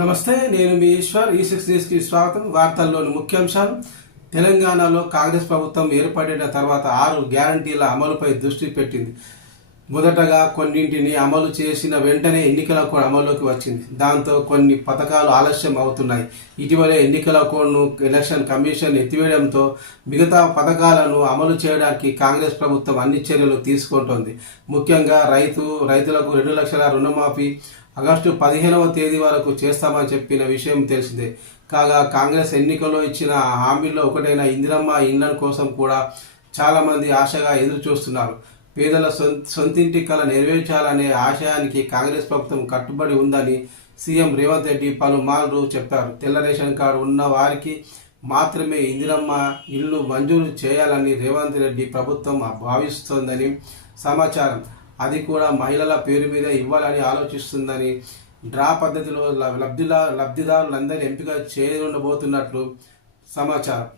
నమస్తే, నేను మీ ఈశ్వర్. ఈ6 న్యూస్కి స్వాగతం. వార్తల్లోని ముఖ్యాంశాలు. తెలంగాణలో కాంగ్రెస్ ప్రభుత్వం ఏర్పడిన తర్వాత 6 గ్యారంటీల అమలుపై దృష్టి పెట్టింది. మొదటగా కొన్నింటిని అమలు చేసిన వెంటనే ఎన్నికల కోడ్ అమల్లోకి వచ్చింది. దాంతో కొన్ని పథకాలు ఆలస్యం అవుతున్నాయి. ఇటీవలే ఎన్నికల కోడ్ను ఎలక్షన్ కమిషన్ ఎత్తివేయడంతో మిగతా పథకాలను అమలు చేయడానికి కాంగ్రెస్ ప్రభుత్వం అన్ని చర్యలు తీసుకుంటోంది. ముఖ్యంగా రైతులకు 2 లక్షల రుణమాఫీ ఆగస్టు 15వ తేదీ వరకు చేస్తామని చెప్పిన విషయం తెలిసిందే. కాగా కాంగ్రెస్ ఎన్నికల్లో ఇచ్చిన హామీల్లో ఒకటైన ఇందిరమ్మ ఇండ్ల కోసం కూడా చాలామంది ఆశగా ఎదురు చూస్తున్నారు. పేదల సొంతింటి కల నెరవేర్చాలనే ఆశయానికి కాంగ్రెస్ ప్రభుత్వం కట్టుబడి ఉందని సీఎం రేవంత్ రెడ్డి పలుమార్లు చెప్పారు. తెల్ల రేషన్ కార్డు ఉన్న వారికి మాత్రమే ఇందిరమ్మ ఇల్లు మంజూరు చేయాలని రేవంత్ రెడ్డి ప్రభుత్వం భావిస్తోందని సమాచారం. అది కూడా మహిళల పేరు మీద ఇవ్వాలని ఆలోచిస్తుందని, డ్రా పద్ధతిలో లబ్ధిదారులందరినీ ఎంపిక చేయబోతున్నట్లు సమాచారం.